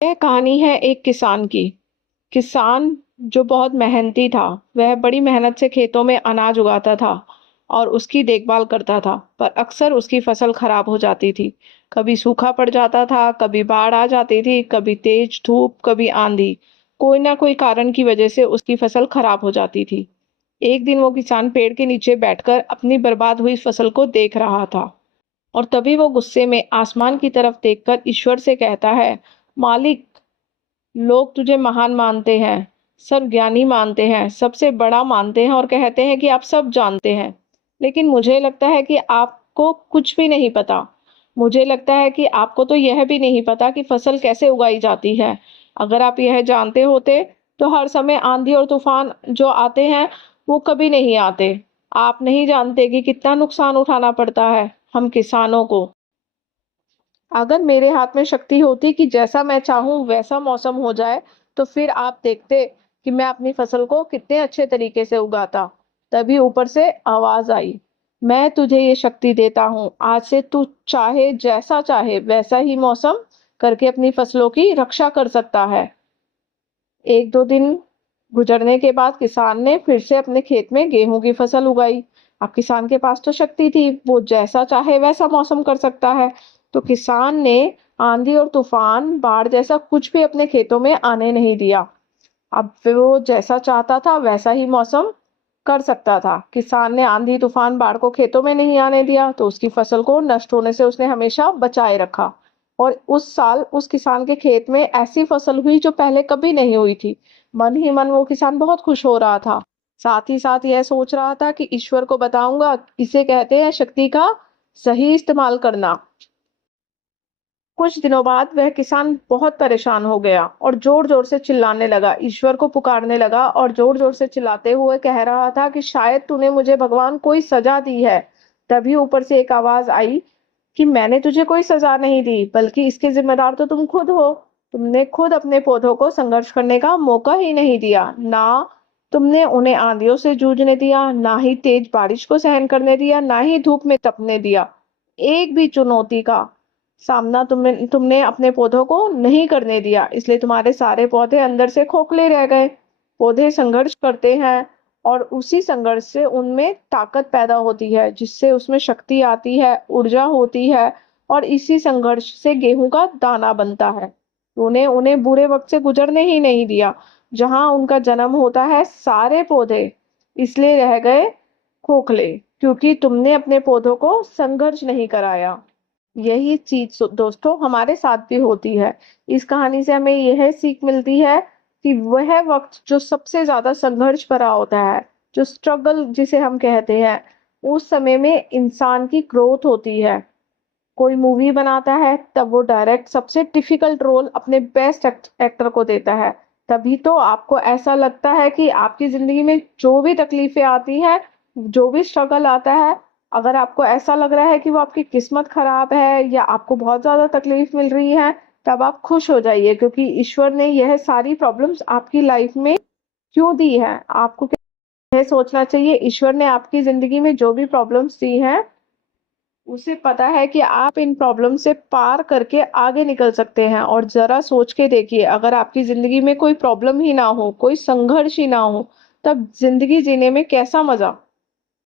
यह कहानी है एक किसान की। किसान जो बहुत मेहनती था, वह बड़ी मेहनत से खेतों में अनाज उगाता था और उसकी देखभाल करता था, पर अक्सर उसकी फसल खराब हो जाती थी। कभी सूखा पड़ जाता था, कभी बाढ़ आ जाती थी, कभी तेज धूप, कभी आंधी। कोई ना कोई कारण की वजह से उसकी फसल खराब हो जाती थी। एक दिन वो किसान पेड़ के नीचे बैठकर अपनी बर्बाद हुई फसल को देख रहा था और तभी वो गुस्से में आसमान की तरफ देखकर ईश्वर से कहता है, मालिक, लोग तुझे महान मानते हैं, सर्वज्ञानी मानते हैं, सबसे बड़ा मानते हैं और कहते हैं कि आप सब जानते हैं। लेकिन मुझे लगता है कि आपको कुछ भी नहीं पता। मुझे लगता है कि आपको तो यह भी नहीं पता कि फसल कैसे उगाई जाती है। अगर आप यह जानते होते, तो हर समय आंधी और तूफान जो आते हैं, वो कभी नहीं आते। आप नहीं जानते कि कितना नुकसान उठाना पड़ता है हम किसानों को। अगर मेरे हाथ में शक्ति होती कि जैसा मैं चाहूँ वैसा मौसम हो जाए, तो फिर आप देखते कि मैं अपनी फसल को कितने अच्छे तरीके से उगाता। तभी ऊपर से आवाज़ आई, मैं तुझे ये शक्ति देता हूँ, आज से तू चाहे जैसा चाहे वैसा ही मौसम करके अपनी फसलों की रक्षा कर सकता है। 1-2 दिन गुजरने के बाद किसान ने फिर से अपने खेत में गेहूं की फसल उगाई। अब किसान के पास तो शक्ति थी, वो जैसा चाहे वैसा मौसम कर सकता है। तो किसान ने आंधी और तूफान, बाढ़ जैसा कुछ भी अपने खेतों में आने नहीं दिया। अब वो जैसा चाहता था वैसा ही मौसम कर सकता था। किसान ने आंधी, तूफान, बाढ़ को खेतों में नहीं आने दिया, तो उसकी फसल को नष्ट होने से उसने हमेशा बचाए रखा। और उस साल उस किसान के खेत में ऐसी फसल हुई जो पहले कभी नहीं हुई थी। मन ही मन वो किसान बहुत खुश हो रहा था। साथ ही साथ यह सोच रहा था कि ईश्वर को बताऊंगा, इसे कहते हैं शक्ति का सही इस्तेमाल करना। कुछ दिनों बाद वह किसान बहुत परेशान हो गया और जोर-जोर से चिल्लाने लगा, ईश्वर को पुकारने लगा और जोर-जोर से चिल्लाते हुए कह रहा था कि शायद तूने मुझे भगवान कोई सजा दी है। तभी ऊपर से एक आवाज़ आई कि मैंने तुझे कोई सजा नहीं दी, बल्कि इसके ज़िम्मेदार तो तुम खुद हो। तुमने खुद अपने पौधों को संघर्ष करने का मौका ही नहीं दिया। ना तुमने उन्हें आंधियों से जूझने दिया, ना ही तेज बारिश को सहन करने दिया, ना ही धूप में तपने दिया। एक भी चुनौती का सामना तुमने तुमने अपने पौधों को नहीं करने दिया, इसलिए तुम्हारे सारे पौधे अंदर से खोखले रह गए। पौधे संघर्ष करते हैं और उसी संघर्ष से उनमें ताकत पैदा होती है, जिससे उसमें शक्ति आती है, ऊर्जा होती है और इसी संघर्ष से गेहूं का दाना बनता है। तूने उन्हें बुरे वक्त से गुजरने ही नहीं दिया। जहां उनका जन्म होता है, सारे पौधे इसलिए रह गए खोखले, क्योंकि तुमने अपने पौधों को संघर्ष नहीं कराया। यही चीज़ दोस्तों हमारे साथ भी होती है। इस कहानी से हमें यह सीख मिलती है कि वह वक़्त जो सबसे ज़्यादा संघर्ष भरा होता है, जो स्ट्रगल जिसे हम कहते हैं, उस समय में इंसान की ग्रोथ होती है। कोई मूवी बनाता है, तब वो डायरेक्ट सबसे डिफ़िकल्ट रोल अपने बेस्ट एक्टर को देता है। तभी तो आपको ऐसा लगता है कि आपकी ज़िंदगी में जो भी तकलीफ़ें आती हैं, जो भी स्ट्रगल आता है, अगर आपको ऐसा लग रहा है कि वो आपकी किस्मत ख़राब है या आपको बहुत ज़्यादा तकलीफ़ मिल रही है, तब आप खुश हो जाइए, क्योंकि ईश्वर ने यह सारी प्रॉब्लम्स आपकी लाइफ़ में क्यों दी हैं। आपको यह सोचना चाहिए, ईश्वर ने आपकी ज़िंदगी में जो भी प्रॉब्लम्स दी हैं, उसे पता है कि आप इन प्रॉब्लम से पार करके आगे निकल सकते हैं। और ज़रा सोच के देखिए, अगर आपकी ज़िंदगी में कोई प्रॉब्लम ही ना हो, कोई संघर्ष ही ना हो, तब ज़िंदगी जीने में कैसा मज़ा।